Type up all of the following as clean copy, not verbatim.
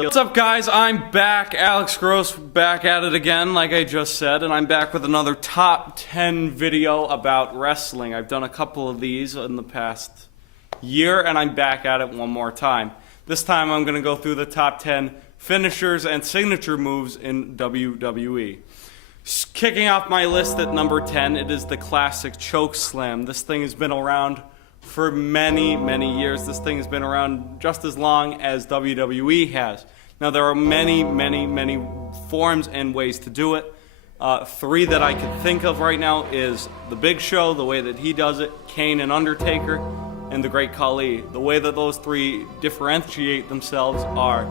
What's up, guys? I'm back. Alex Gross back at it again, like I just said, and I'm back with another top 10 video about wrestling. I've done a couple of these in the past year, and I'm back at it one more time. This time I'm going to go through the top 10 finishers and signature moves in WWE. Kicking off my list at number 10, it is the classic choke slam. This thing has been around for many, many years. This thing has been around just as long as WWE has. Now, there are many, many, many forms and ways to do it. Three that I can think of right now is the Big Show, the way that he does it, Kane and Undertaker, and the Great Khali. The way that those three differentiate themselves are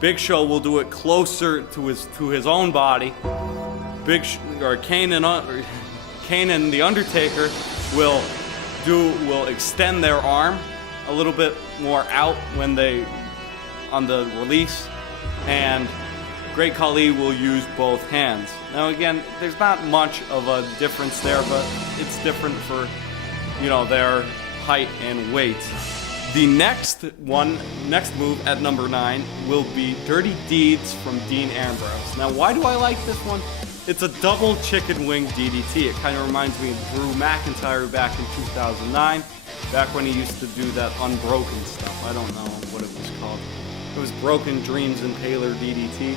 Big Show will do it closer to his own body. Kane and the Undertaker will extend their arm a little bit more out when they on the release, and Great Khali will use both hands. Now again, there's not much of a difference there, but it's different for their height and weight. The next move at number 9 will be Dirty Deeds from Dean Ambrose. Now, why do I like this one? It's a double chicken wing DDT. It kind of reminds me of Drew McIntyre back in 2009, back when he used to do that unbroken stuff. I don't know what it was called. It was Broken Dreams Impaler DDT.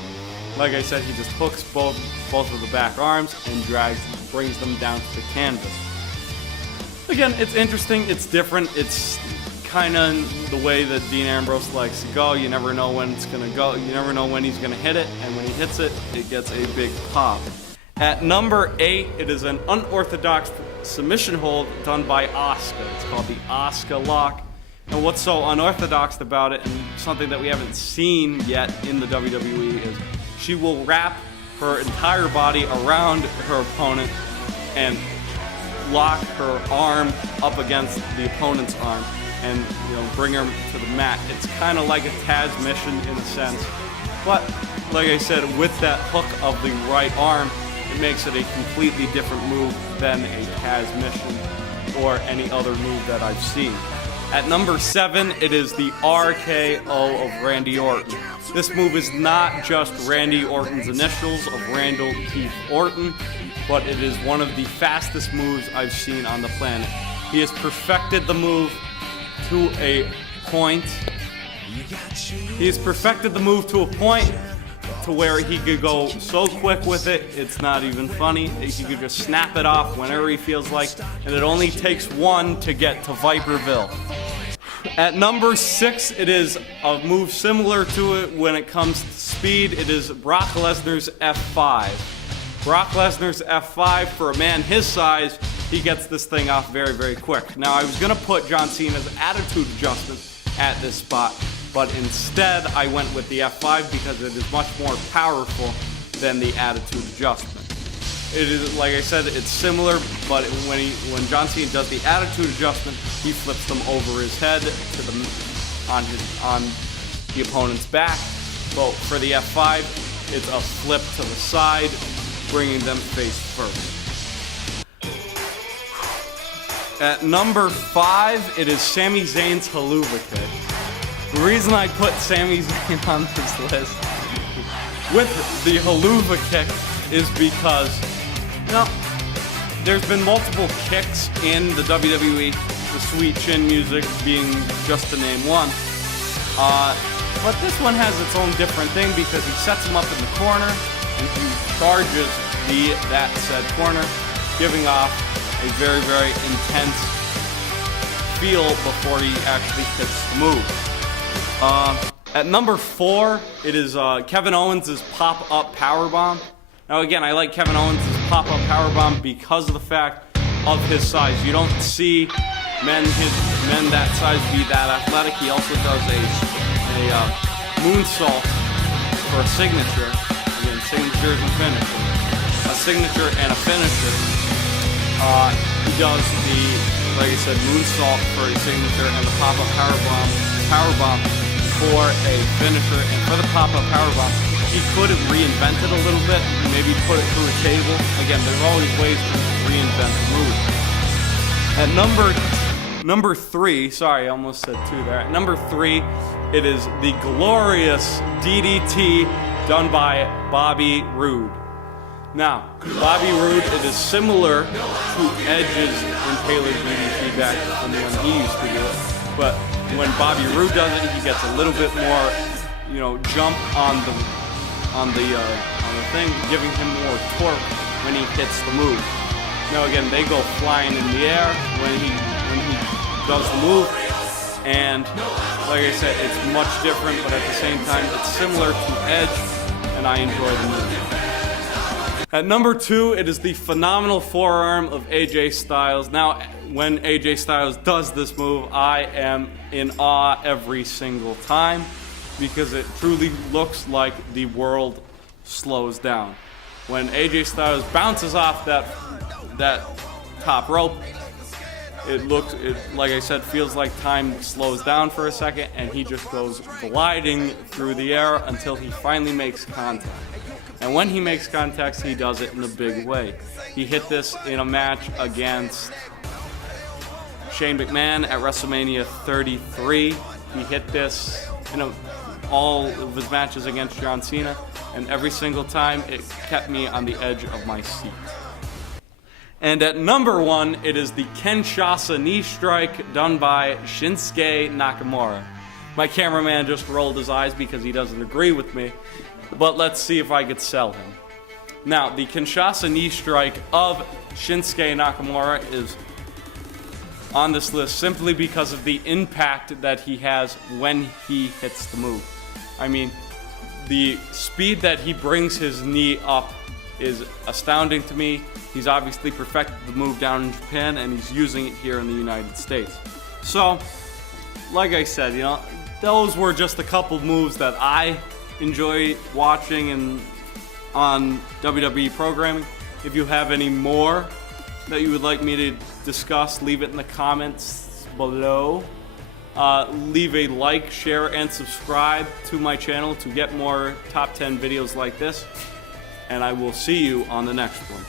Like I said, he just hooks both of the back arms and brings them down to the canvas. Again, it's interesting, it's different, it's kind of the way that Dean Ambrose likes to go. You never know when it's going to go. You never know when he's going to hit it, and when he hits it, it gets a big pop. At number 8, it is an unorthodox submission hold done by Asuka. It's called the Asuka lock. And what's so unorthodox about it, and something that we haven't seen yet in the WWE, is she will wrap her entire body around her opponent and lock her arm up against the opponent's arm and bring her to the mat. It's kind of like a Taz mission in a sense, but like I said, with that hook of the right arm, it makes it a completely different move than a Taz mission or any other move that I've seen. At number 7, it is the RKO of Randy Orton. This move is not just Randy Orton's initials of Randall Keith Orton, but it is one of the fastest moves I've seen on the planet. He has perfected the move to a point. He's perfected the move to a point to where he could go so quick with it, it's not even funny. He could just snap it off whenever he feels like, and it only takes one to get to Viperville. At number 6, it is a move similar to it when it comes to speed. It is Brock Lesnar's F5. Brock Lesnar's F5, for a man his size, he gets this thing off very, very quick. Now, I was going to put John Cena's attitude adjustment at this spot, but instead I went with the F5 because it is much more powerful than the attitude adjustment. It is, like I said, it's similar, but when John Cena does the attitude adjustment, he flips them over his head on the opponent's back. But for the F5, it's a flip to the side, bringing them face first. At number 5, it is Sami Zayn's Helluva Kick. The reason I put Sami Zayn on this list with the Helluva Kick is because, there's been multiple kicks in the WWE, the Sweet Chin Music being just to name one. But this one has its own different thing because he sets him up in the corner and he charges that said corner, giving off a very, very intense feel before he actually hits the move. At number 4, it is Kevin Owens' pop-up powerbomb. Now again, I like Kevin Owens' pop-up powerbomb because of the fact of his size. You don't see men that size be that athletic. He also does a moonsault for a signature. Again, signatures and finisher. A signature and a finisher. He does like I said, moonsault for a signature and the pop-up powerbomb for a finisher. And for the pop-up powerbomb, he could have reinvented a little bit, maybe put it through a table. Again, there's always ways to reinvent the move. At number Number 3, sorry, I almost said 2 there. At number 3, it is the glorious DDT done by Bobby Roode. Now, Bobby Roode, it is similar to Edge's impaler DDT back from when he used to do it. But when Bobby Roode does it, he gets a little bit more, jump on the thing, giving him more torque when he hits the move. Now again, they go flying in the air when he does the move, and like I said, it's much different, but at the same time, it's similar to Edge, and I enjoy the move. At number 2, it is the phenomenal forearm of AJ Styles. Now, when AJ Styles does this move, I am in awe every single time because it truly looks like the world slows down. When AJ Styles bounces off that top rope, it like I said, feels like time slows down for a second, and he just goes gliding through the air until he finally makes contact. And when he makes contact, he does it in a big way. He hit this in a match against Shane McMahon at WrestleMania 33. He hit this in all of his matches against John Cena, and every single time it kept me on the edge of my seat. And at number 1, it is the Kinshasa knee strike done by Shinsuke Nakamura. My cameraman just rolled his eyes because he doesn't agree with me, but let's see if I could sell him. Now, the Kinshasa knee strike of Shinsuke Nakamura is on this list simply because of the impact that he has when he hits the move. I mean, the speed that he brings his knee up is astounding to me. He's obviously perfected the move down in Japan, and he's using it here in the United States. So, like I said, those were just a couple moves that I enjoy watching and on WWE programming. If you have any more that you would like me to discuss, leave it in the comments below. Leave a like, share, and subscribe to my channel to get more top 10 videos like this. And I will see you on the next one.